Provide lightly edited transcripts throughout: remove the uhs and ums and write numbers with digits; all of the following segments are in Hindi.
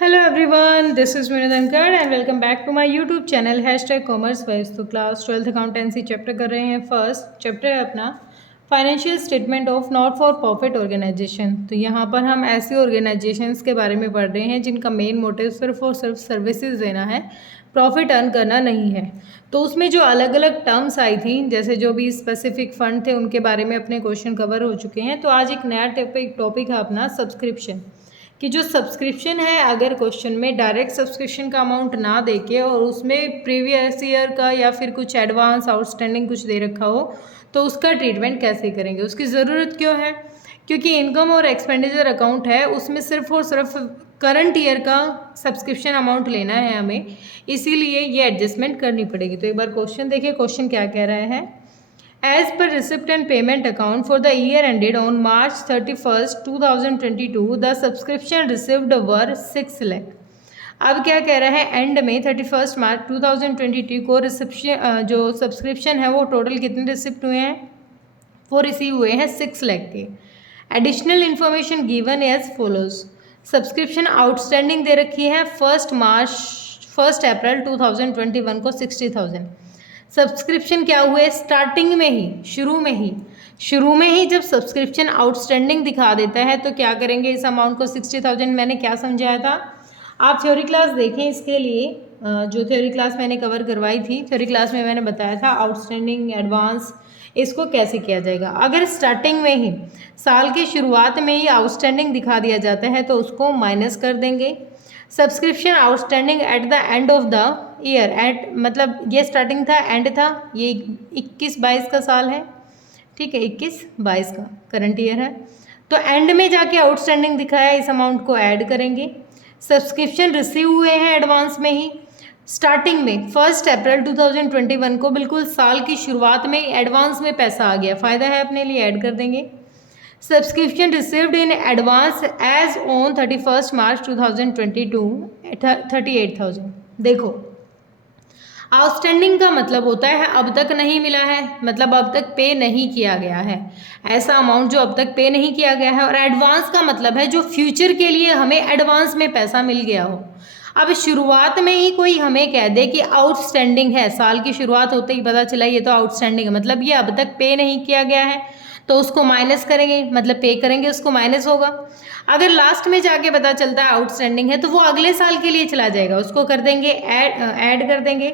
Hello everyone, this is Vinod and welcome back to my YouTube channel commerce wise. तो क्लास 12th अकाउंटेंसी चैप्टर कर रहे हैं। फर्स्ट चैप्टर है अपना financial statement of not for profit organisation. तो यहाँ पर हम ऐसी ऑर्गेनाइजेशंस के बारे में पढ़ रहे हैं जिनका मेन मोटिव सिर्फ और सिर्फ सर्विसेज देना है, प्रॉफिट अर्न करना नहीं है। तो उसमें जो अलग अलग टर्म्स आई थी, जैसे जो भी स्पेसिफिक फंड थे, उनके बारे में अपने क्वेश्चन कवर हो चुके हैं। तो आज एक नया टॉपिक है अपना सब्सक्रिप्शन, कि जो सब्सक्रिप्शन है, अगर क्वेश्चन में डायरेक्ट सब्सक्रिप्शन का अमाउंट ना देके और उसमें प्रीवियस ईयर का या फिर कुछ एडवांस आउटस्टैंडिंग कुछ दे रखा हो, तो उसका ट्रीटमेंट कैसे करेंगे, उसकी ज़रूरत क्यों है? क्योंकि इनकम और एक्सपेंडिचर अकाउंट है, उसमें सिर्फ और सिर्फ करंट ईयर का सब्सक्रिप्शन अमाउंट लेना है हमें, इसीलिए ये एडजस्टमेंट करनी पड़ेगी। तो एक बार क्वेश्चन देखिए, क्वेश्चन क्या कह रहा है। As per receipt and payment account for the year ended on March 31st, 2022, the subscription received were 6 lakh। अब क्या कह रहा है, एंड में 31 मार्च 2022 को रिसिप्शन जो सब्सक्रिप्शन है वो टोटल कितने रिसिप्ट हुए हैं, वो रिसीव हुए हैं 6 लाख के। Additional information given as follows. Subscription outstanding दे रखी है 1 अप्रैल 2021 को 60,000। सब्सक्रिप्शन क्या हुए, स्टार्टिंग में ही, शुरू में ही जब सब्सक्रिप्शन आउटस्टैंडिंग दिखा देता है तो क्या करेंगे, इस अमाउंट को 60,000। मैंने क्या समझाया था, आप थ्योरी क्लास देखें इसके लिए। जो थ्योरी क्लास मैंने कवर करवाई थी, थ्योरी क्लास में मैंने बताया था आउटस्टैंडिंग एडवांस इसको कैसे किया जाएगा। अगर स्टार्टिंग में ही, साल की शुरुआत में ही आउटस्टैंडिंग दिखा दिया जाता है तो उसको माइनस कर देंगे। Subscription outstanding at the end of the year, at मतलब ये स्टार्टिंग था, एंड था, ये 21-22 का साल है, ठीक है, 21-22 का करंट ईयर है। तो एंड में जाके आउटस्टैंडिंग दिखाया, इस अमाउंट को ऐड करेंगे। सब्सक्रिप्शन रिसीव हुए हैं एडवांस में ही, स्टार्टिंग में 1 अप्रैल 2021 को, बिल्कुल साल की शुरुआत में एडवांस में पैसा आ गया, फ़ायदा है अपने लिए, ऐड कर देंगे। Subscription received in advance as on 31 March 2022 38,000। देखो, आउटस्टैंडिंग का मतलब होता है अब तक नहीं मिला है, मतलब अब तक पे नहीं किया गया है, ऐसा अमाउंट जो अब तक पे नहीं किया गया है। और एडवांस का मतलब है जो फ्यूचर के लिए हमें एडवांस में पैसा मिल गया हो। अब शुरुआत में ही कोई हमें कह दे कि आउटस्टैंडिंग है, साल की शुरुआत होते ही पता चला ये तो आउटस्टैंडिंग है, मतलब ये अब तक पे नहीं किया गया है, तो उसको माइनस करेंगे, मतलब पे करेंगे उसको माइनस होगा। अगर लास्ट में जाके पता चलता है आउटस्टैंडिंग है तो वो अगले साल के लिए चला जाएगा, उसको कर देंगे ऐड कर देंगे।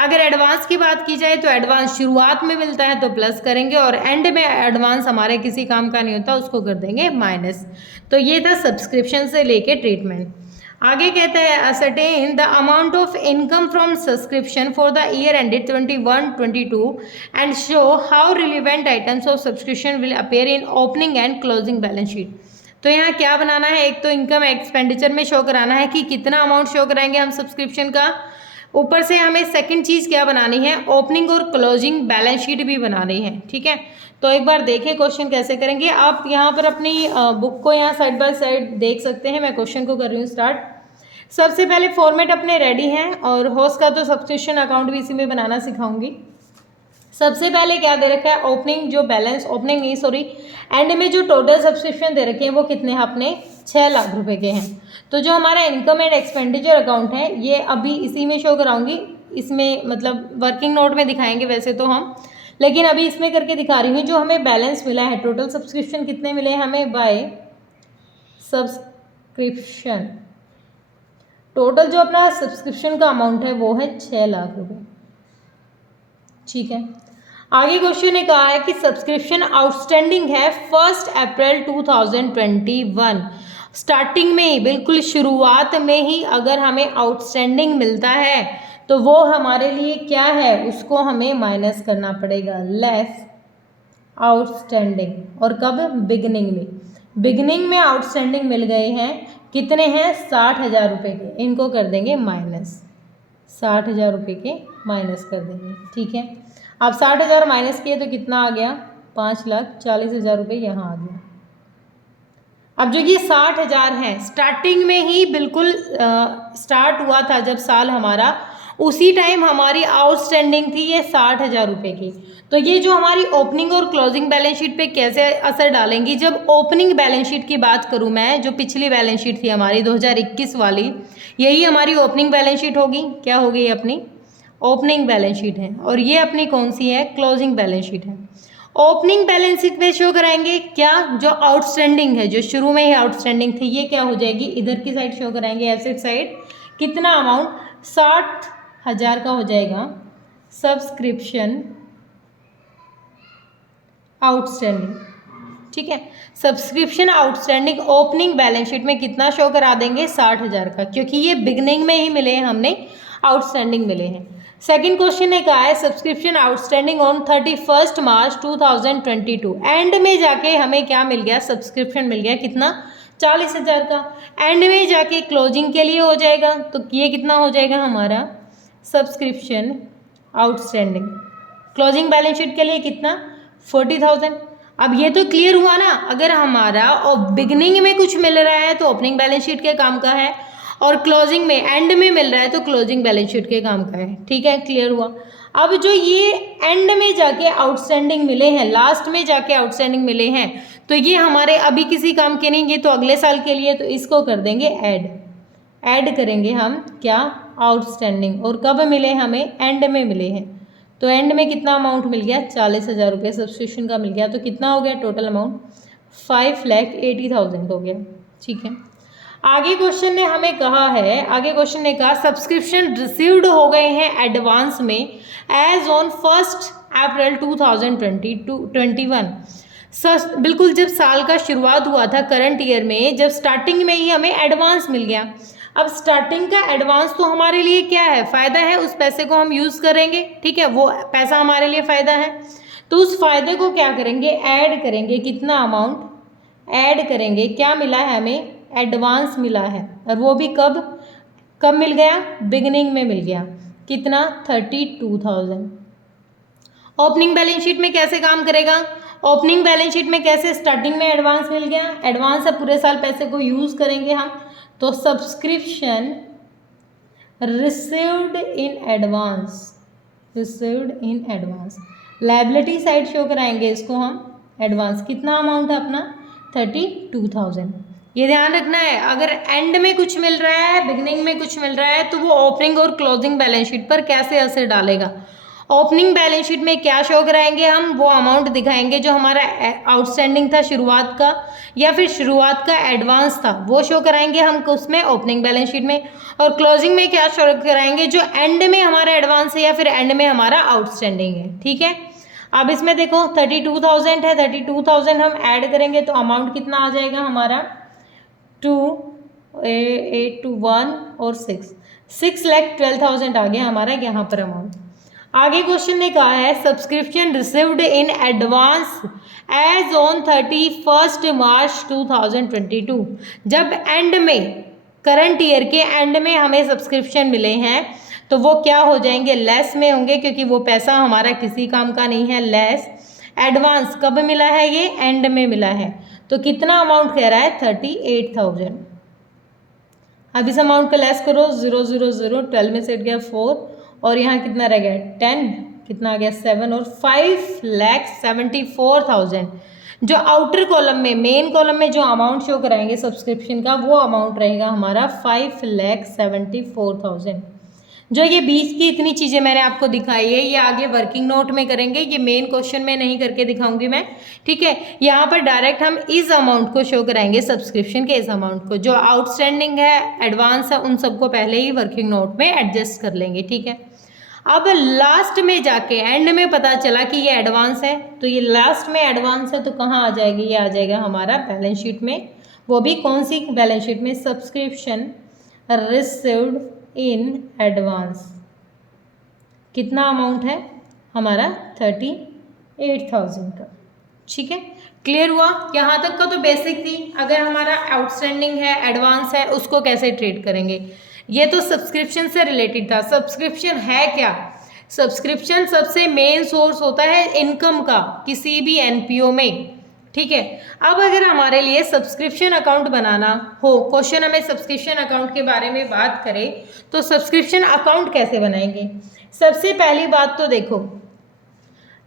अगर एडवांस की बात की जाए तो एडवांस शुरुआत में मिलता है तो प्लस करेंगे, और एंड में एडवांस हमारे किसी काम का नहीं होता, उसको कर देंगे माइनस। तो ये था सब्सक्रिप्शन से लेके ट्रीटमेंट। आगे कहता है, ascertain the amount of income from subscription for the year ended 21-22 and show how relevant items of subscription will appear in opening and closing balance sheet. तो यहाँ क्या बनाना है, एक तो इनकम एक्सपेंडिचर में शो कराना है कि कितना अमाउंट शो कराएंगे हम सब्सक्रिप्शन का, ऊपर से हमें सेकंड चीज़ क्या बनानी है, ओपनिंग और क्लोजिंग बैलेंस शीट भी बनानी है, ठीक है। तो एक बार देखें क्वेश्चन कैसे करेंगे। आप यहाँ पर अपनी बुक को यहाँ साइड बाय साइड देख सकते हैं, मैं क्वेश्चन को कर रही हूँ स्टार्ट। सबसे पहले फॉर्मेट अपने रेडी हैं, और होस्ट का तो सब्सक्रिप्शन अकाउंट भी इसी में बनाना सिखाऊंगी। सबसे पहले क्या दे रखा है, ओपनिंग जो बैलेंस, ओपनिंग नहीं सॉरी, एंड में जो टोटल सब्सक्रिप्शन दे रखे हैं वो कितने हैं अपने, 6 लाख रुपए के हैं। तो जो हमारा इनकम एंड एक्सपेंडिचर अकाउंट है ये अभी इसी में शो कराऊंगी, इसमें मतलब वर्किंग नोट में दिखाएंगे वैसे तो हम, लेकिन अभी इसमें करके दिखा रही हूँ। जो हमें बैलेंस मिला है, टोटल सब्सक्रिप्शन कितने मिले हैं हमें बाय सब्सक्रिप्शन, टोटल जो अपना सब्सक्रिप्शन का अमाउंट है वो है 6 लाख रुपए, ठीक है। आगे क्वेश्चन ने कहा है कि सब्सक्रिप्शन आउटस्टैंडिंग है 1 अप्रैल 2021, स्टार्टिंग में ही, बिल्कुल शुरुआत में ही अगर हमें आउटस्टैंडिंग मिलता है तो वो हमारे लिए क्या है, उसको हमें माइनस करना पड़ेगा, लेस आउटस्टैंडिंग। और कब, बिगिनिंग में आउटस्टैंडिंग मिल गए हैं, कितने हैं, 60,000 रुपये के, इनको कर देंगे माइनस, 60,000 रुपये के माइनस कर देंगे, ठीक है। अब 60,000 माइनस किए तो कितना आ गया, 5,40,000 रुपये यहाँ आ गया। अब जो ये 60,000 है स्टार्टिंग में ही बिल्कुल स्टार्ट हुआ था जब साल हमारा, उसी टाइम हमारी आउटस्टैंडिंग थी ये 60,000 रुपये की। तो ये जो हमारी ओपनिंग और क्लोजिंग बैलेंस शीट पे कैसे असर डालेंगी, जब ओपनिंग बैलेंस शीट की बात करूँ मैं, जो पिछली बैलेंस शीट थी हमारी 2021 वाली, यही हमारी ओपनिंग बैलेंस शीट होगी। क्या होगी? ये अपनी ओपनिंग बैलेंस शीट है, और ये अपनी कौन सी है? क्लोजिंग बैलेंस शीट है। ओपनिंग बैलेंस शीट पे शो कराएंगे क्या? जो आउटस्टैंडिंग है, जो शुरू में ही आउटस्टैंडिंग थी, ये क्या हो जाएगी? इधर की साइड शो कराएंगे, एसेट साइड। कितना अमाउंट? 60,000 का हो जाएगा सब्सक्रिप्शन आउटस्टैंडिंग। ठीक है, subscription outstanding opening balance sheet में कितना शो करा देंगे? 60,000 का, क्योंकि ये बिगनिंग में ही मिले हैं, हमने आउटस्टैंडिंग मिले हैं। सेकंड क्वेश्चन ने कहा है subscription outstanding on 31 March 2022। And में जाके हमें क्या मिल गया? सब्सक्रिप्शन मिल गया। कितना? 40,000 का। एंड में जाके क्लोजिंग के लिए हो जाएगा, तो ये कितना हो जाएगा हमारा? Subscription outstanding. Closing balance sheet के लिए कितना? 40,000। अब ये तो क्लियर हुआ ना, अगर हमारा और बिगनिंग में कुछ मिल रहा है तो ओपनिंग बैलेंस शीट के काम का है, और क्लोजिंग में एंड में मिल रहा है तो क्लोजिंग बैलेंस शीट के काम का है। ठीक है, क्लियर हुआ। अब जो ये एंड में जाके आउटस्टैंडिंग मिले हैं, लास्ट में जाके आउटस्टैंडिंग मिले हैं, तो ये हमारे अभी किसी काम के नहीं, ये तो अगले साल के लिए, तो इसको कर देंगे ऐड करेंगे हम क्या? आउटस्टैंडिंग। और कब मिले हमें? एंड में मिले हैं। तो एंड में कितना अमाउंट मिल गया? 40,000 रुपये सब्सक्रिप्शन का मिल गया। तो कितना हो गया टोटल अमाउंट? 5,80,000 हो गया। ठीक है, आगे क्वेश्चन ने हमें कहा है, आगे क्वेश्चन ने कहा सब्सक्रिप्शन रिसीव्ड हो गए हैं एडवांस में एज ऑन 1 अप्रैल 2021। बिल्कुल जब साल का शुरुआत हुआ था करंट ईयर में, जब स्टार्टिंग में ही हमें एडवांस मिल गया। अब स्टार्टिंग का एडवांस तो हमारे लिए क्या है? फ़ायदा है, उस पैसे को हम यूज़ करेंगे। ठीक है, वो पैसा हमारे लिए फ़ायदा है, तो उस फ़ायदे को क्या करेंगे? ऐड करेंगे। कितना अमाउंट ऐड करेंगे? क्या मिला है हमें? एडवांस मिला है, और वो भी कब मिल गया? बिगनिंग में मिल गया। कितना? 32,000। ओपनिंग बैलेंस शीट में कैसे काम करेगा? ओपनिंग बैलेंस शीट में कैसे? स्टार्टिंग में एडवांस मिल गया, एडवांस है, पूरे साल पैसे को यूज़ करेंगे हम, तो subscription received in advance. Liability side show कराएंगे इसको हम एडवांस। कितना अमाउंट है अपना? 32,000। ये ध्यान रखना है, अगर एंड में कुछ मिल रहा है, बिगनिंग में कुछ मिल रहा है, तो वो ओपनिंग और क्लोजिंग बैलेंस शीट पर कैसे असर डालेगा। ओपनिंग बैलेंस शीट में क्या शो कराएंगे हम? वो अमाउंट दिखाएंगे जो हमारा आउटस्टैंडिंग था शुरुआत का, या फिर शुरुआत का एडवांस था, वो शो कराएंगे हम उसमें ओपनिंग बैलेंस शीट में। और क्लोजिंग में क्या शो कराएंगे? जो एंड में हमारा एडवांस है या फिर एंड में हमारा आउटस्टैंडिंग है। ठीक है, अब इसमें देखो 32,000 है, 32,000 हम ऐड करेंगे तो अमाउंट कितना आ जाएगा हमारा? 2 8 2 1 और 6,12,000 आ गया हमारा यहाँ पर अमाउंट। आगे क्वेश्चन ने कहा है subscription received in advance as on 31 March 2022। जब एंड में, करंट ईयर के एंड में हमें सब्सक्रिप्शन मिले हैं, तो वो क्या हो जाएंगे? लेस में होंगे, क्योंकि वो पैसा हमारा किसी काम का नहीं है। लेस एडवांस कब मिला है? ये एंड में मिला है। तो कितना अमाउंट कह रहा है? 38,000। अब इस अमाउंट को लेस करो, 0 0 0, 12 में से हट गया 4, और यहाँ कितना रह गया? 10, कितना आ गया? 7, और 5,74,000। जो आउटर कॉलम में, मेन कॉलम में जो अमाउंट शो कराएंगे सब्सक्रिप्शन का, वो अमाउंट रहेगा हमारा 5,74,000। जो ये बीच की इतनी चीज़ें मैंने आपको दिखाई है, ये आगे वर्किंग नोट में करेंगे, ये मेन क्वेश्चन में नहीं करके दिखाऊंगी मैं। ठीक है, यहाँ पर डायरेक्ट हम इस अमाउंट को शो कराएंगे, सब्सक्रिप्शन के इस अमाउंट को। जो आउटस्टैंडिंग है, एडवांस है, उन सबको पहले ही वर्किंग नोट में एडजस्ट कर लेंगे। ठीक है, अब लास्ट में जाके एंड में पता चला कि ये एडवांस है, तो ये लास्ट में एडवांस है, तो कहाँ आ जाएगी? ये आ जाएगा हमारा बैलेंस शीट में। वो भी कौन सी बैलेंस शीट में? Subscription received in advance. कितना अमाउंट है हमारा? 38,000 का। ठीक है, क्लियर हुआ? यहाँ तक का तो बेसिक थी। अगर हमारा आउटस्टैंडिंग है, एडवांस है, उसको कैसे ट्रीट करेंगे, ये तो सब्सक्रिप्शन से रिलेटेड था। सब्सक्रिप्शन है क्या? सब्सक्रिप्शन सबसे मेन सोर्स होता है इनकम का किसी भी एनपीओ में। ठीक है। अब अगर हमारे लिए सब्सक्रिप्शन अकाउंट बनाना हो, क्वेश्चन हमें सब्सक्रिप्शन अकाउंट के बारे में बात करें तो सब्सक्रिप्शन अकाउंट कैसे बनाएंगे। सबसे पहली बात तो देखो,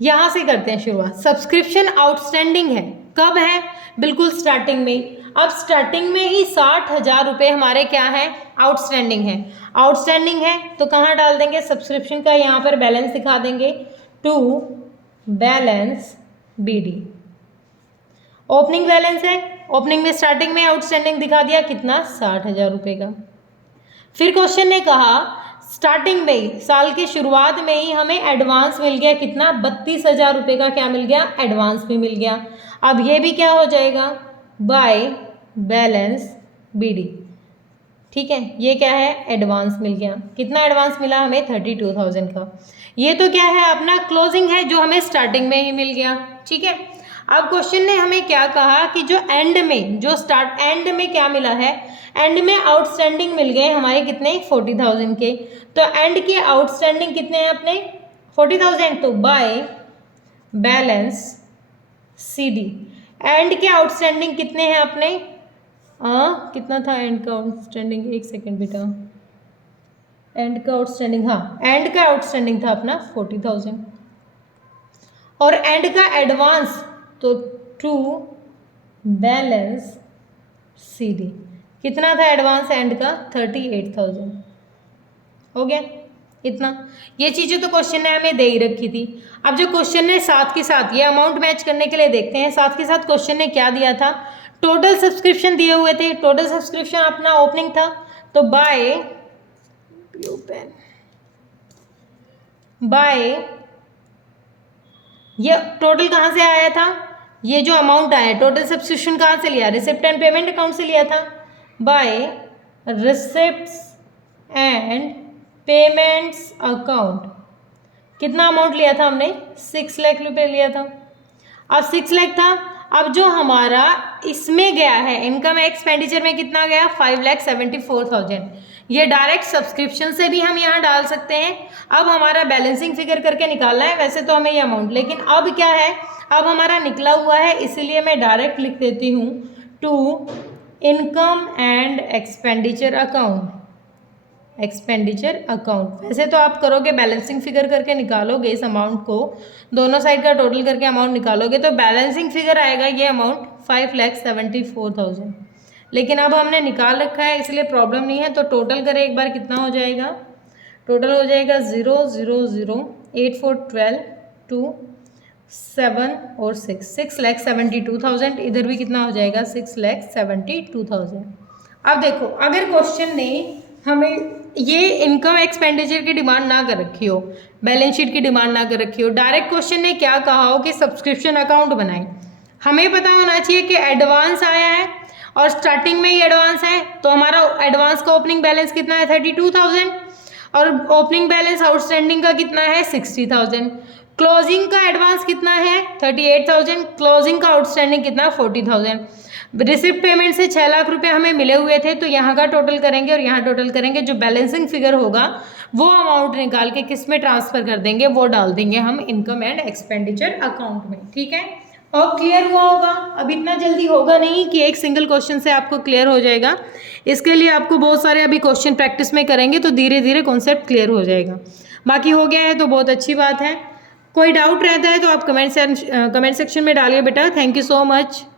यहाँ से करते हैं शुरुआत। सब्सक्रिप्शन आउटस्टैंडिंग है, कब है, बिल्कुल स्टार्टिंग में। अब स्टार्टिंग में ही 60,000 रुपये हमारे क्या है, आउटस्टैंडिंग है। आउटस्टैंडिंग है तो कहाँ डाल देंगे, सब्सक्रिप्शन का यहाँ पर बैलेंस दिखा देंगे, to balance BD। Opening balance है, ओपनिंग में स्टार्टिंग में आउटस्टैंडिंग दिखा दिया, कितना, 60,000 रुपये का। फिर क्वेश्चन ने कहा स्टार्टिंग में ही, साल की शुरुआत में ही हमें एडवांस मिल गया, कितना, 32,000 रुपये का क्या मिल गया, एडवांस भी मिल गया। अब ये भी क्या हो जाएगा, बाय बैलेंस BD। ठीक है, ये क्या है, एडवांस मिल गया। कितना एडवांस मिला हमें, 32,000 का। ये तो क्या है, अपना क्लोजिंग है जो हमें स्टार्टिंग में ही मिल गया। ठीक है, अब क्वेश्चन ने हमें क्या कहा कि जो एंड में, जो स्टार्ट एंड में क्या मिला है, एंड में आउटस्टैंडिंग मिल गए हमारे कितने, 40,000 के। तो एंड के आउटस्टैंडिंग कितने हैं अपने, 40,000। तो बाय बैलेंस CD एंड के आउटस्टैंडिंग कितने हैं अपने, कितना था एंड का आउटस्टैंडिंग, एक सेकेंड बेटा, एंड का आउटस्टैंडिंग, हाँ एंड का आउटस्टैंडिंग था अपना 40,000 और एंड का एडवांस तो टू बैलेंस CD। कितना था एडवांस एंड का, 38,000। हो गया इतना। ये चीज़ें तो क्वेश्चन ने हमें दे ही रखी थी। अब जो क्वेश्चन ने साथ के साथ ये अमाउंट मैच करने के लिए देखते हैं, साथ के साथ क्वेश्चन ने क्या दिया था, टोटल सब्सक्रिप्शन दिए हुए थे। टोटल सब्सक्रिप्शन अपना ओपनिंग था, तो बाय ये टोटल कहाँ से आया था, ये जो अमाउंट आया टोटल सब्सक्रिप्शन कहाँ से लिया, रिसिप्ट एंड पेमेंट अकाउंट से लिया था। By receipts and payments account कितना अमाउंट लिया था हमने, 6 लाख रुपये लिया था। अब 6 लाख था, अब जो हमारा इसमें गया है इनकम एक्सपेंडिचर में कितना गया, 5,74,000। ये डायरेक्ट सब्सक्रिप्शन से भी हम यहाँ डाल सकते हैं। अब हमारा बैलेंसिंग फिगर करके निकालना है, वैसे तो हमें ये अमाउंट, लेकिन अब क्या है, अब हमारा निकला हुआ है, इसीलिए मैं डायरेक्ट लिख देती हूँ to income and expenditure account, expenditure account. वैसे तो आप करोगे बैलेंसिंग फिगर करके निकालोगे इस अमाउंट को, दोनों साइड का टोटल करके अमाउंट निकालोगे तो बैलेंसिंग फिगर आएगा ये अमाउंट 5,74,000। लेकिन अब हमने निकाल रखा है इसलिए प्रॉब्लम नहीं है। तो टोटल करें एक बार, कितना हो जाएगा, टोटल हो जाएगा 0 0 0 8 4 12 2 7 और 6,72,000। इधर भी कितना हो जाएगा, 6,72,000। अब देखो, अगर क्वेश्चन ने हमें ये इनकम एक्सपेंडिचर की डिमांड ना कर रखी हो, बैलेंस शीट की डिमांड ना कर रखी हो, डायरेक्ट क्वेश्चन ने क्या कहा हो कि सब्सक्रिप्शन अकाउंट बनाएं, हमें पता होना चाहिए कि एडवांस आया है और स्टार्टिंग में ही एडवांस है, तो हमारा एडवांस का ओपनिंग बैलेंस कितना है, 32,000 और ओपनिंग बैलेंस आउटस्टैंडिंग का कितना है, 60,000। क्लोजिंग का एडवांस कितना है, 38,000। क्लोजिंग का आउटस्टैंडिंग कितना, 40,000। रिसिप्ट पेमेंट से 6 लाख रुपए हमें मिले हुए थे, तो यहाँ का टोटल करेंगे और यहाँ टोटल करेंगे, जो बैलेंसिंग फिगर होगा वो अमाउंट निकाल के किस में ट्रांसफर कर देंगे, वो डाल देंगे हम इनकम एंड एक्सपेंडिचर अकाउंट में। ठीक है, और क्लियर हुआ होगा। अब इतना जल्दी होगा नहीं कि एक सिंगल क्वेश्चन से आपको क्लियर हो जाएगा, इसके लिए आपको बहुत सारे अभी क्वेश्चन प्रैक्टिस में करेंगे तो धीरे धीरे कॉन्सेप्ट क्लियर हो जाएगा। बाकी हो गया है तो बहुत अच्छी बात है। कोई डाउट रहता है तो आप कमेंट सेक्शन में डालिए बेटा। Thank you so much.